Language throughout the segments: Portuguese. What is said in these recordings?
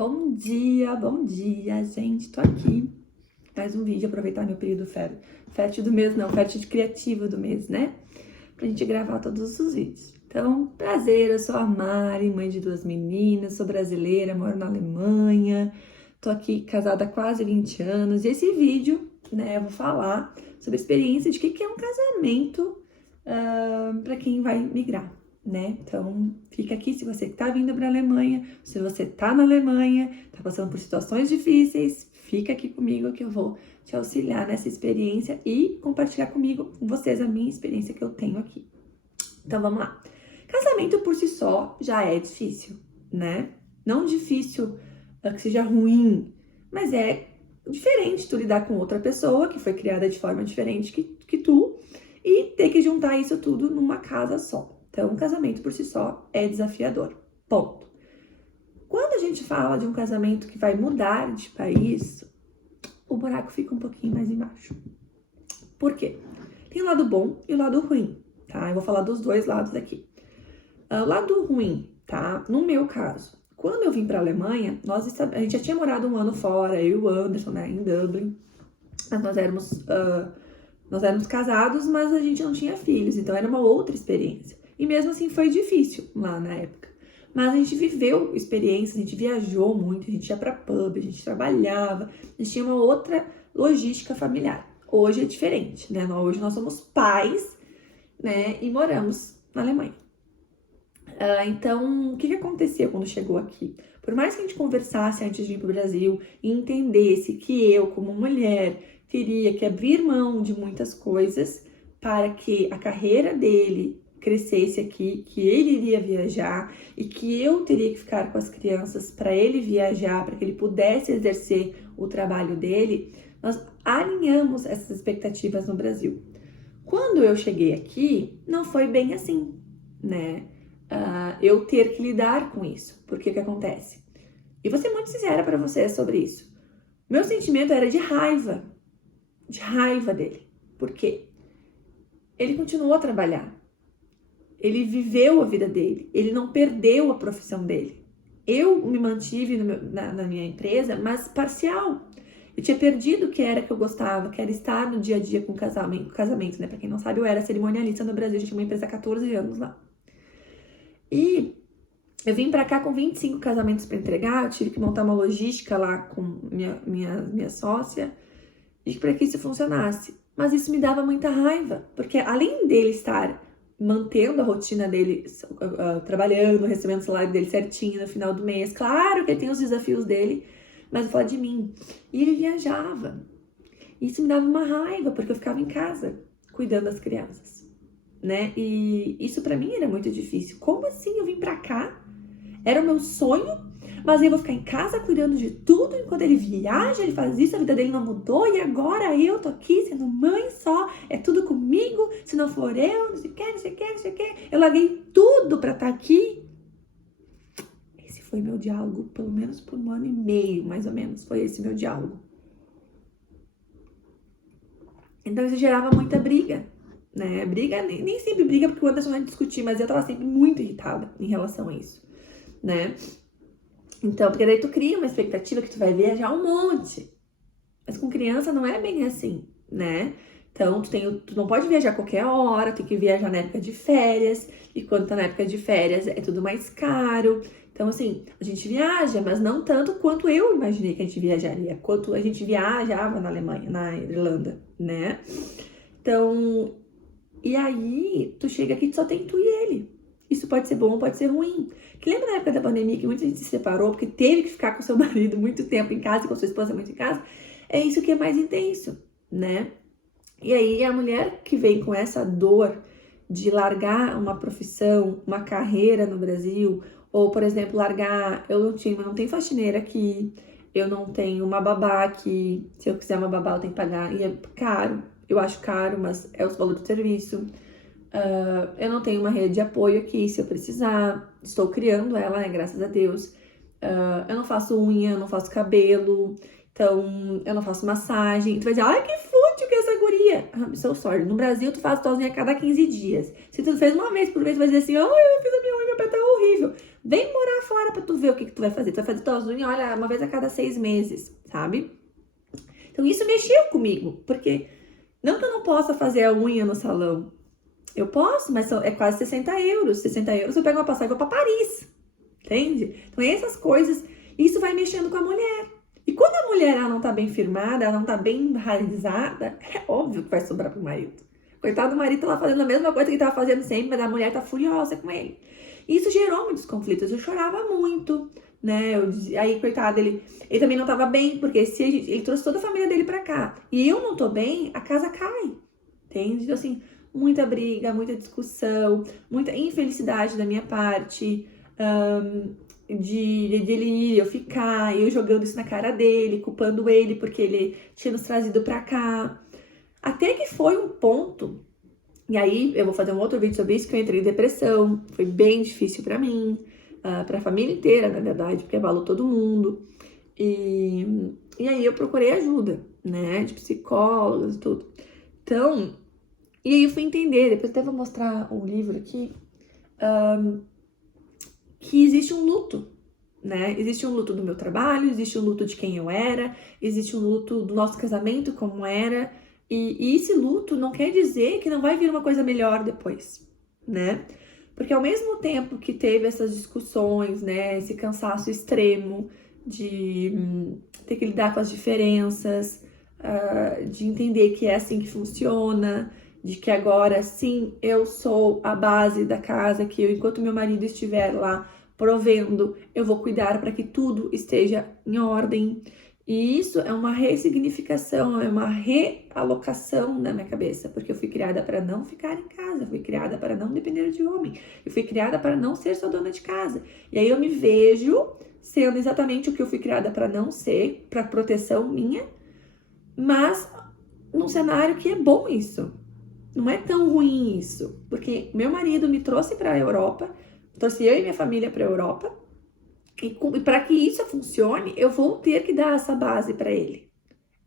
Bom dia, gente. Tô aqui. Mais um vídeo, aproveitar meu período fértil do mês, não, fértil de criativo do mês, né? Pra gente gravar todos os vídeos. Então, prazer, eu sou a Mari, mãe de 2 meninas, sou brasileira, moro na Alemanha, tô aqui casada há quase 20 anos, e esse vídeo, né, eu vou falar sobre a experiência de o que é um casamento para quem vai migrar, né? Então, fica aqui se você tá vindo para a Alemanha, se você tá na Alemanha, tá passando por situações difíceis, fica aqui comigo que eu vou te auxiliar nessa experiência e compartilhar com vocês a minha experiência que eu tenho aqui. Então, vamos lá. Casamento por si só já é difícil, né? Não difícil que seja ruim, mas é diferente tu lidar com outra pessoa que foi criada de forma diferente que tu e ter que juntar isso tudo numa casa só. Então, o casamento por si só é desafiador. Ponto. Quando a gente fala de um casamento que vai mudar de país, o buraco fica um pouquinho mais embaixo. Por quê? Tem o lado bom e o lado ruim, tá? Eu vou falar dos dois lados aqui. O lado ruim, tá? No meu caso, quando eu vim para a Alemanha, a gente já tinha morado um ano fora, eu e o Anderson, né, em Dublin. Mas nós éramos casados, mas a gente não tinha filhos, então era uma outra experiência. E mesmo assim foi difícil lá na época. Mas a gente viveu experiências, a gente viajou muito, a gente ia pra pub, a gente trabalhava, a gente tinha uma outra logística familiar. Hoje é diferente, né? Hoje nós somos pais, né? E moramos na Alemanha. Então, o que aconteceu quando chegou aqui? Por mais que a gente conversasse antes de ir pro Brasil e entendesse que eu, como mulher, teria que abrir mão de muitas coisas para que a carreira dele crescesse aqui, que ele iria viajar e que eu teria que ficar com as crianças para ele viajar, para que ele pudesse exercer o trabalho dele, nós alinhamos essas expectativas no Brasil. Quando eu cheguei aqui, não foi bem assim, né? Eu ter que lidar com isso, porque o que acontece? E vou ser muito sincera para vocês sobre isso. Meu sentimento era de raiva dele. Por quê? Ele continuou a trabalhar. Ele viveu a vida dele. Ele não perdeu a profissão dele. Eu me mantive na minha empresa, mas parcial. Eu tinha perdido o que era que eu gostava, que era estar no dia a dia com casamento, né? Pra quem não sabe, eu era cerimonialista no Brasil. A gente tinha uma empresa há 14 anos lá. E eu vim pra cá com 25 casamentos pra entregar. Eu tive que montar uma logística lá com minha sócia e para que isso funcionasse. Mas isso me dava muita raiva, porque além dele estar mantendo a rotina dele, trabalhando, recebendo o salário dele certinho no final do mês, claro que ele tem os desafios dele, mas eu falo de mim. E ele viajava. Isso me dava uma raiva, porque eu ficava em casa, cuidando das crianças, né? E isso pra mim era muito difícil. Como assim eu vim pra cá? Era o meu sonho, mas eu vou ficar em casa cuidando de tudo enquanto ele viaja, ele faz isso, a vida dele não mudou e agora eu tô aqui sendo mãe só, é tudo comigo, se não for eu, não sei o que. Eu larguei tudo pra estar aqui. Esse foi meu diálogo, pelo menos por 1 ano e meio, mais ou menos, foi esse meu diálogo. Então isso gerava muita briga, né? Briga, nem sempre briga porque o Anderson vai discutir, mas eu tava sempre muito irritada em relação a isso, né? Então, porque daí tu cria uma expectativa que tu vai viajar um monte. Mas com criança não é bem assim, né? Então, tu não pode viajar a qualquer hora, tem que viajar na época de férias. E quando tá na época de férias, é tudo mais caro. Então, assim, a gente viaja, mas não tanto quanto eu imaginei que a gente viajaria. Quanto a gente viajava na Alemanha, na Irlanda, né? Então, e aí, tu chega aqui e só tem tu e ele. Isso pode ser bom, pode ser ruim. Que lembra na época da pandemia que muita gente se separou porque teve que ficar com seu marido muito tempo em casa e com sua esposa muito em casa? É isso que é mais intenso, né? E aí a mulher que vem com essa dor de largar uma profissão, uma carreira no Brasil, ou, por exemplo, largar, eu não tenho faxineira aqui, eu não tenho uma babá aqui, se eu quiser uma babá eu tenho que pagar, e é caro, eu acho caro, mas é o valor do serviço. Eu não tenho uma rede de apoio aqui, se eu precisar. Estou criando ela, né? Graças a Deus. Eu não faço unha, eu não faço cabelo. Então, eu não faço massagem. Tu vai dizer, ai, que fútil que é essa guria. I'm so sorry. No Brasil, tu faz tua unha a cada 15 dias. Se tu fez uma vez por mês, tu vai dizer assim, ai, eu fiz a minha unha, meu pé tá horrível. Vem morar fora pra tu ver o que tu vai fazer. Tu vai fazer tuas unhas, olha, uma vez a cada 6 meses, sabe? Então isso mexeu comigo, porque não que eu não possa fazer a unha no salão. Eu posso, mas é quase 60 euros. 60 euros eu pego uma passagem e vou pra Paris, entende? Então essas coisas, isso vai mexendo com a mulher. E quando a mulher ela não tá bem firmada, ela não tá bem enraizada, é óbvio que vai sobrar pro marido. Coitado do marido tá lá fazendo a mesma coisa que ele tava fazendo sempre, mas a mulher tá furiosa com ele. E isso gerou muitos conflitos. Eu chorava muito, né? Aí, coitado, ele também não tava bem, porque se ele trouxe toda a família dele pra cá e eu não tô bem, a casa cai, entende? Então, assim, muita briga, muita discussão, muita infelicidade da minha parte, de ele ir, eu ficar, eu jogando isso na cara dele, culpando ele porque ele tinha nos trazido pra cá. Até que foi um ponto, e aí eu vou fazer um outro vídeo sobre isso, que eu entrei em depressão, foi bem difícil pra mim, pra família inteira, na verdade, porque abalou todo mundo. E aí eu procurei ajuda, né, de psicólogos e tudo. Então, e aí eu fui entender, depois até vou mostrar um livro aqui, que existe um luto, né? Existe um luto do meu trabalho, existe um luto de quem eu era, existe um luto do nosso casamento como era, e esse luto não quer dizer que não vai vir uma coisa melhor depois, né? Porque ao mesmo tempo que teve essas discussões, né, esse cansaço extremo de ter que lidar com as diferenças, de entender que é assim que funciona, de que agora sim eu sou a base da casa, que eu, enquanto meu marido estiver lá provendo, eu vou cuidar para que tudo esteja em ordem. E isso é uma ressignificação, é uma realocação na minha cabeça, porque eu fui criada para não ficar em casa, eu fui criada para não depender de homem, eu fui criada para não ser só dona de casa. E aí eu me vejo sendo exatamente o que eu fui criada para não ser, para proteção minha, mas num cenário que é bom isso. Não é tão ruim isso, porque meu marido me trouxe para a Europa, trouxe eu e minha família para a Europa, e para que isso funcione, eu vou ter que dar essa base para ele,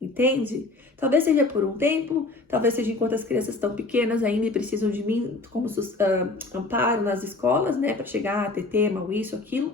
entende? Talvez seja por um tempo, talvez seja enquanto as crianças estão pequenas ainda e precisam de mim como amparo nas escolas, né, para chegar a TT, mal isso, aquilo,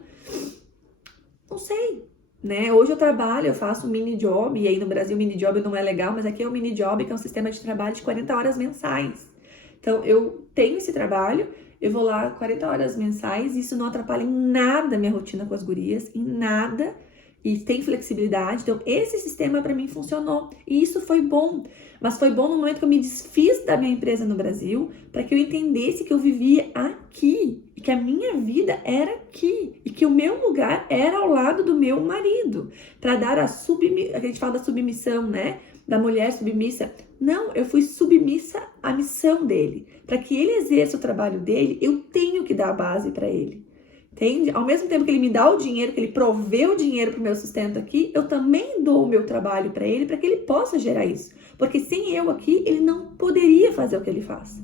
não sei. Né? Hoje eu trabalho, eu faço um mini job, e aí no Brasil mini job não é legal, mas aqui é um mini job que é um sistema de trabalho de 40 horas mensais. Então eu tenho esse trabalho, eu vou lá 40 horas mensais, isso não atrapalha em nada a minha rotina com as gurias, em nada, e tem flexibilidade. Então esse sistema para mim funcionou, e isso foi bom. Mas foi bom no momento que eu me desfiz da minha empresa no Brasil, para que eu entendesse que eu vivia aqui, e que a minha vida era aqui, e que o meu lugar era ao lado do meu marido, para dar a gente fala da submissão, né? Da mulher submissa. Não, eu fui submissa à missão dele. Para que ele exerça o trabalho dele, eu tenho que dar a base para ele. Entende? Ao mesmo tempo que ele me dá o dinheiro, que ele provê o dinheiro para o meu sustento aqui, eu também dou o meu trabalho para ele, para que ele possa gerar isso. Porque sem eu aqui, ele não poderia fazer o que ele faz.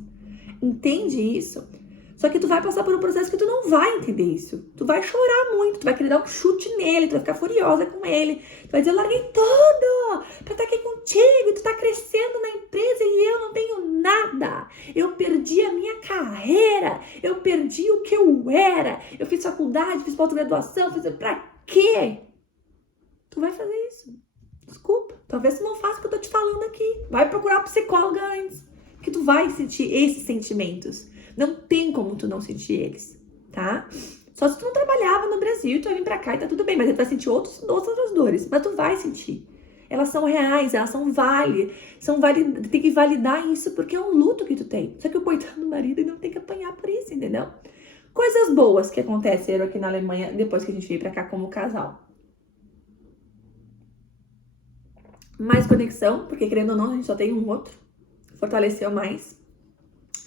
Entende isso? Só que tu vai passar por um processo que tu não vai entender isso. Tu vai chorar muito, tu vai querer dar um chute nele, tu vai ficar furiosa com ele. Tu vai dizer, eu larguei tudo pra estar aqui contigo, tu tá crescendo na empresa e eu não tenho nada. Eu perdi a minha carreira, eu perdi o que eu era. Eu fiz faculdade, fiz pós-graduação, pra quê? Tu vai fazer isso. Desculpa, talvez tu não faça o que eu tô te falando aqui. Vai procurar psicóloga antes, que tu vai sentir esses sentimentos. Não tem como tu não sentir eles, tá? Só se tu não trabalhava no Brasil, tu vai vir pra cá e tá tudo bem, mas tu vai sentir outras dores, mas tu vai sentir. Elas são reais, elas são válidas, tem que validar isso porque é um luto que tu tem. Só que o coitado do marido não tem que apanhar por isso, entendeu? Coisas boas que aconteceram aqui na Alemanha depois que a gente veio pra cá como casal. Mais conexão, porque querendo ou não, a gente só tem um outro. Fortaleceu mais.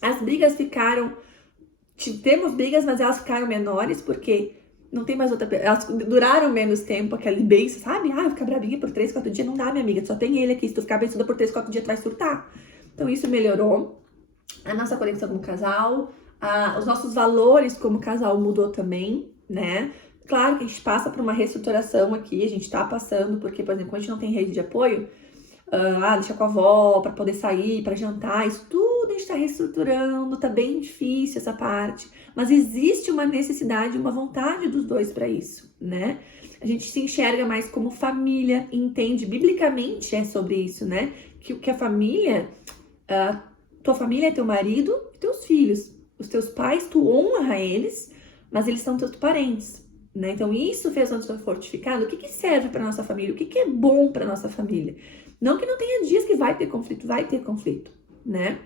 As brigas ficaram... Temos brigas, mas elas ficaram menores, porque não tem mais outra... Elas duraram menos tempo, aquele beijo, sabe? Ah, ficar bravinha por 3, 4 dias, não dá, minha amiga. Só tem ele aqui. Se tu ficar abençoada por 3, 4 dias, tu vai surtar. Então, isso melhorou. A nossa conexão como casal. Os nossos valores como casal mudou também, né? Claro que a gente passa por uma reestruturação aqui. A gente tá passando, porque, por exemplo, quando a gente não tem rede de apoio... deixa com a avó, pra poder sair, pra jantar, isso tudo gente está reestruturando, tá bem difícil essa parte, mas existe uma necessidade, uma vontade dos dois para isso, né? A gente se enxerga mais como família, entende, biblicamente é sobre isso, né? Que a família, tua família é teu marido e teus filhos. Os teus pais, tu honra eles, mas eles são teus parentes, né? Então isso fez nós ser fortificado. O que serve para nossa família? O que é bom para nossa família? Não que não tenha dias que vai ter conflito, né?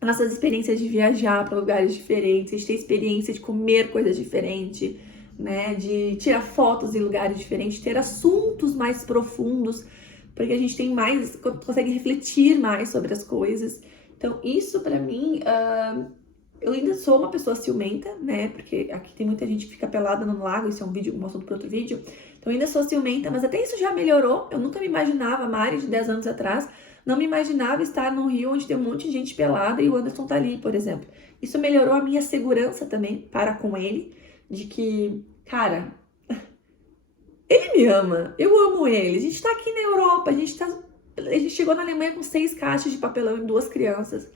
Nossas experiências de viajar para lugares diferentes, de ter experiência de comer coisas diferentes, né? De tirar fotos em lugares diferentes, ter assuntos mais profundos, porque a gente tem mais, consegue refletir mais sobre as coisas. Então, isso para mim, eu ainda sou uma pessoa ciumenta, né? Porque aqui tem muita gente que fica pelada no lago, isso é um assunto para outro vídeo. Então, eu ainda sou ciumenta, mas até isso já melhorou. Eu nunca me imaginava, a Mari de 10 anos atrás, não me imaginava estar num rio onde tem um monte de gente pelada e o Anderson tá ali, por exemplo. Isso melhorou a minha segurança também para com ele, de que, cara, ele me ama, eu amo ele. A gente tá aqui na Europa, a gente chegou na Alemanha com 6 caixas de papelão e 2 crianças.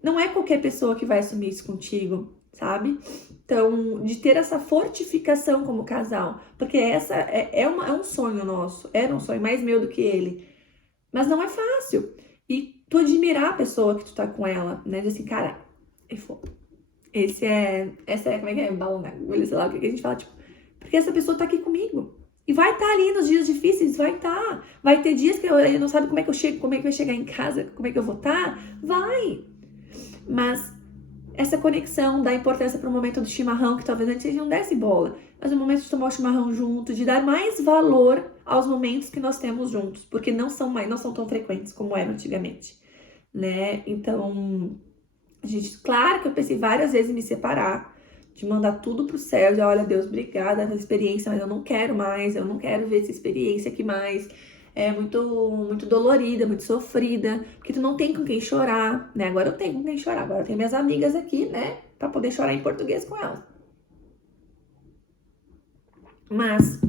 Não é qualquer pessoa que vai assumir isso contigo, sabe? Então, de ter essa fortificação como casal, porque essa é um sonho nosso, era um sonho mais meu do que ele, mas não é fácil. E tu admirar a pessoa que tu tá com ela, né? Dizer assim, cara, essa é, como é que é? Balão na agulha, sei lá, o que a gente fala, tipo, porque essa pessoa tá aqui comigo. E vai estar ali nos dias difíceis, vai estar. Vai ter dias que eu não sabe como é que eu chego, como é que vai chegar em casa, como é que eu vou estar. Vai. Mas essa conexão dá importância para o momento do chimarrão, que talvez antes não desse bola. Mas o momento de tomar o chimarrão junto, de dar mais valor aos momentos que nós temos juntos. Porque não são tão frequentes como eram antigamente, né? Então, claro que eu pensei várias vezes em me separar, de mandar tudo pro céu, de olha, Deus, obrigada pela experiência, mas eu não quero mais, eu não quero ver essa experiência aqui mais. É muito, muito dolorida, muito sofrida, porque tu não tem com quem chorar, né? Agora eu tenho com quem chorar, agora eu tenho minhas amigas aqui, né? Pra poder chorar em português com elas. Mas,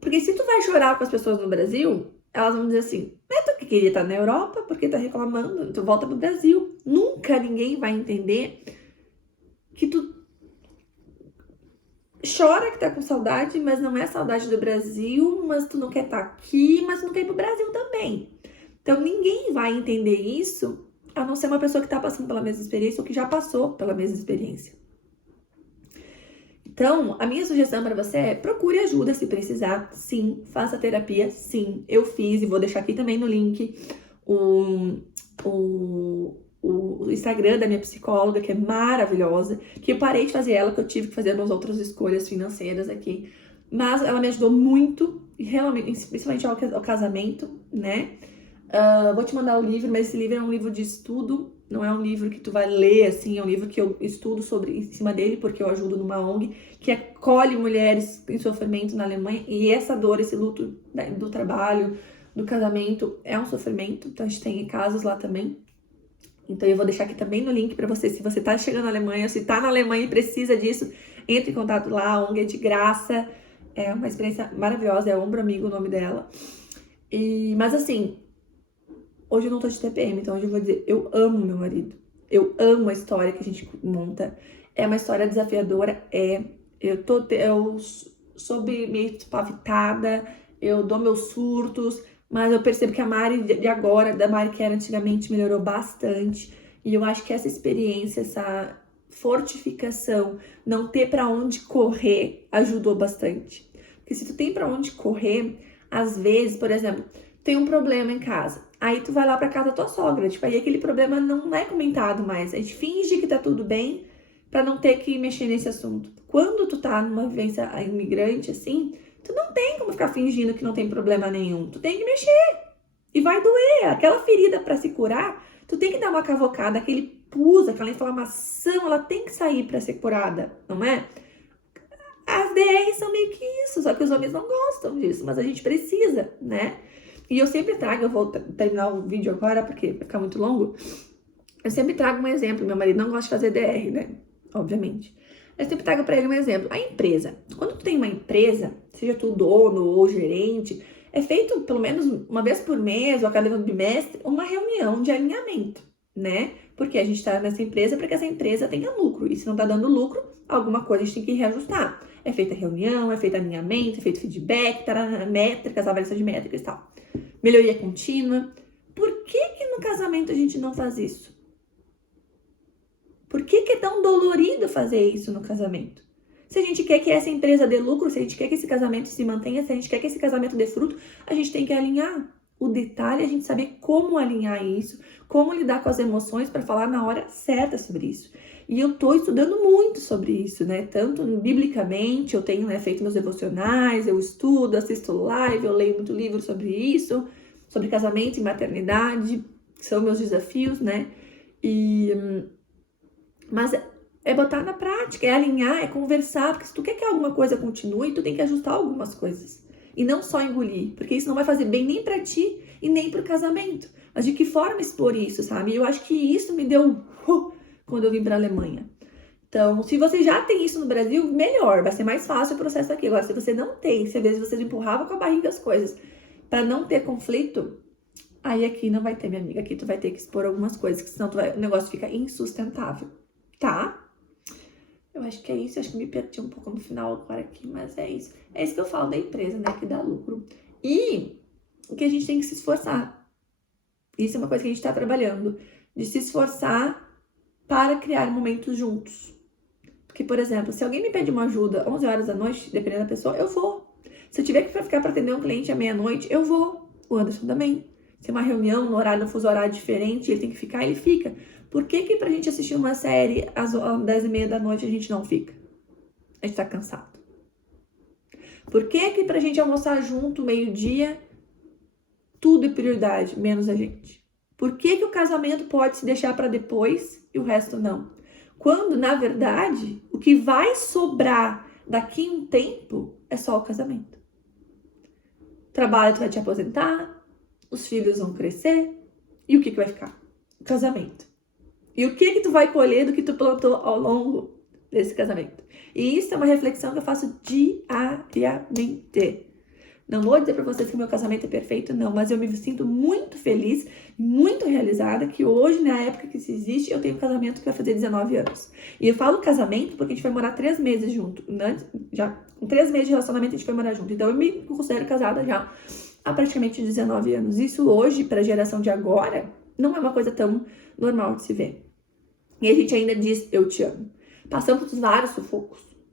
porque se tu vai chorar com as pessoas no Brasil, elas vão dizer assim, tu que queria estar na Europa, porque tá reclamando, tu volta pro Brasil. Nunca ninguém vai entender que tu chora que tá com saudade, mas não é saudade do Brasil, mas tu não quer estar aqui, mas tu não quer ir pro Brasil também. Então ninguém vai entender isso, a não ser uma pessoa que tá passando pela mesma experiência ou que já passou pela mesma experiência. Então, a minha sugestão para você é procure ajuda se precisar, sim, faça terapia, sim, eu fiz e vou deixar aqui também no link o Instagram da minha psicóloga, que é maravilhosa, que eu parei de fazer ela, porque eu tive que fazer umas outras escolhas financeiras aqui, mas ela me ajudou muito, realmente, principalmente ao casamento, né? Vou te mandar o livro, mas esse livro é um livro de estudo, não é um livro que tu vai ler, assim, é um livro que eu estudo em cima dele, porque eu ajudo numa ONG que acolhe mulheres em sofrimento na Alemanha, e essa dor, esse luto do trabalho, do casamento, é um sofrimento, então a gente tem casos lá também. Então eu vou deixar aqui também no link para você, se você tá chegando na Alemanha, se tá na Alemanha e precisa disso, entre em contato lá, a ONG é de graça, é uma experiência maravilhosa, é Ombro Amigo o nome dela. Mas assim, hoje eu não tô de TPM, então hoje eu vou dizer, eu amo meu marido. Eu amo a história que a gente monta. É uma história desafiadora, eu sou meio espavitada, eu dou meus surtos, mas eu percebo que a Mari de agora, da Mari que era antigamente, melhorou bastante. E eu acho que essa experiência, essa fortificação, não ter pra onde correr, ajudou bastante. Porque se tu tem pra onde correr, às vezes, por exemplo, tem um problema em casa. Aí tu vai lá pra casa da tua sogra, tipo, aí aquele problema não é comentado mais. A gente finge que tá tudo bem pra não ter que mexer nesse assunto. Quando tu tá numa vivência imigrante, assim, tu não tem como ficar fingindo que não tem problema nenhum. Tu tem que mexer. E vai doer. Aquela ferida pra se curar, tu tem que dar uma cavocada, aquele pus, aquela inflamação, ela tem que sair pra ser curada, não é? As DRs são meio que isso, só que os homens não gostam disso, mas a gente precisa, né? E eu sempre trago, eu vou terminar o vídeo agora, porque vai ficar muito longo. Eu sempre trago um exemplo. Meu marido não gosta de fazer DR, né? Obviamente. Eu sempre trago pra ele um exemplo. A empresa. Quando tu tem uma empresa, seja tu dono ou gerente, é feito pelo menos uma vez por mês ou a cada bimestre uma reunião de alinhamento. né? Porque a gente tá nessa empresa para que essa empresa tenha lucro. E se não tá dando lucro, alguma coisa a gente tem que reajustar. É feita reunião, é feito alinhamento, é feito feedback, métricas, avaliação de métricas e tal. Melhoria contínua. Por que no casamento a gente não faz isso? Por que é tão dolorido fazer isso no casamento? Se a gente quer que essa empresa dê lucro, se a gente quer que esse casamento se mantenha, se a gente quer que esse casamento dê fruto, a gente tem que alinhar. O detalhe é a gente saber como alinhar isso, como lidar com as emoções para falar na hora certa sobre isso. E eu tô estudando muito sobre isso, né? Tanto biblicamente, eu tenho, né, feito meus devocionais, eu estudo, assisto live, eu leio muito livro sobre isso, sobre casamento e maternidade, que são meus desafios, né? Mas é botar na prática, é alinhar, é conversar, porque se tu quer que alguma coisa continue, tu tem que ajustar algumas coisas. E não só engolir, porque isso não vai fazer bem nem pra ti e nem pro casamento. Mas de que forma expor isso, sabe? Eu acho que isso me deu quando eu vim pra Alemanha. Então, se você já tem isso no Brasil, melhor, vai ser mais fácil o processo aqui. Agora, se você não tem, se às vezes você empurrava com a barriga as coisas para não ter conflito, aí aqui não vai ter, minha amiga. Aqui tu vai ter que expor algumas coisas, que senão o negócio fica insustentável, tá? Eu acho que é isso, acho que me perdi um pouco no final agora aqui, mas é isso. É isso que eu falo da empresa, né, que dá lucro. E o que a gente tem que se esforçar. Isso é uma coisa que a gente tá trabalhando. De se esforçar para criar momentos juntos. Porque, por exemplo, se alguém me pede uma ajuda 11 horas da noite, dependendo da pessoa, eu vou. Se eu tiver que ficar para atender um cliente à meia-noite, eu vou. O Anderson também. Se é uma reunião, no horário, no fuso horário diferente, ele tem que ficar, ele fica. Por que pra gente assistir uma série às 10h30 da noite a gente não fica? A gente tá cansado. Por que pra gente almoçar junto, meio-dia, tudo é prioridade, menos a gente? Por que o casamento pode se deixar para depois e o resto não? Quando, na verdade, o que vai sobrar daqui a um tempo é só o casamento. O trabalho tu vai te aposentar, os filhos vão crescer, e o que vai ficar? O casamento. E o que tu vai colher do que tu plantou ao longo desse casamento? E isso é uma reflexão que eu faço diariamente. Não vou dizer pra vocês que meu casamento é perfeito, não, mas eu me sinto muito feliz, muito realizada que hoje, na época que isso existe, eu tenho um casamento que vai fazer 19 anos. E eu falo casamento porque a gente vai morar 3 meses junto. Já com 3 meses de relacionamento a gente vai morar junto. Então eu me considero casada já há praticamente 19 anos. Isso hoje, pra geração de agora, não é uma coisa tão normal de se ver. E a gente ainda diz, eu te amo. Passamos por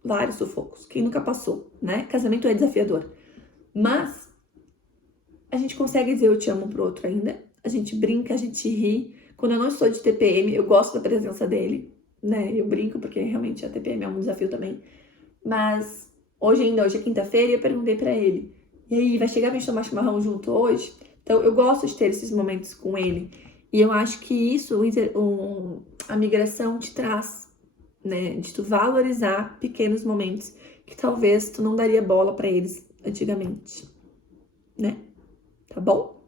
vários sufocos. Quem nunca passou, né? Casamento é desafiador. Mas a gente consegue dizer eu te amo pro outro ainda. A gente brinca, a gente ri. Quando eu não estou de TPM, eu gosto da presença dele, né? Eu brinco porque realmente a TPM é um desafio também. Mas hoje é quinta-feira e eu perguntei pra ele, e aí, vai chegar pra gente tomar chimarrão junto hoje? Então eu gosto de ter esses momentos com ele. E eu acho que isso, a migração te traz, né? De tu valorizar pequenos momentos que talvez tu não daria bola pra eles antigamente, né? Tá bom?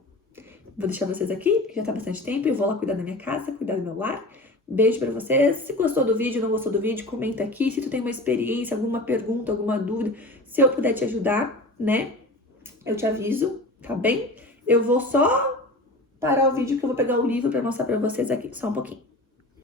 Vou deixar vocês aqui, que já tá bastante tempo. Eu vou lá cuidar da minha casa, cuidar do meu lar. Beijo pra vocês. Se gostou do vídeo, não gostou do vídeo, comenta aqui. Se tu tem uma experiência, alguma pergunta, alguma dúvida, se eu puder te ajudar, né? Eu te aviso, tá bem? Eu vou só parar o vídeo que eu vou pegar o livro pra mostrar pra vocês aqui, só um pouquinho.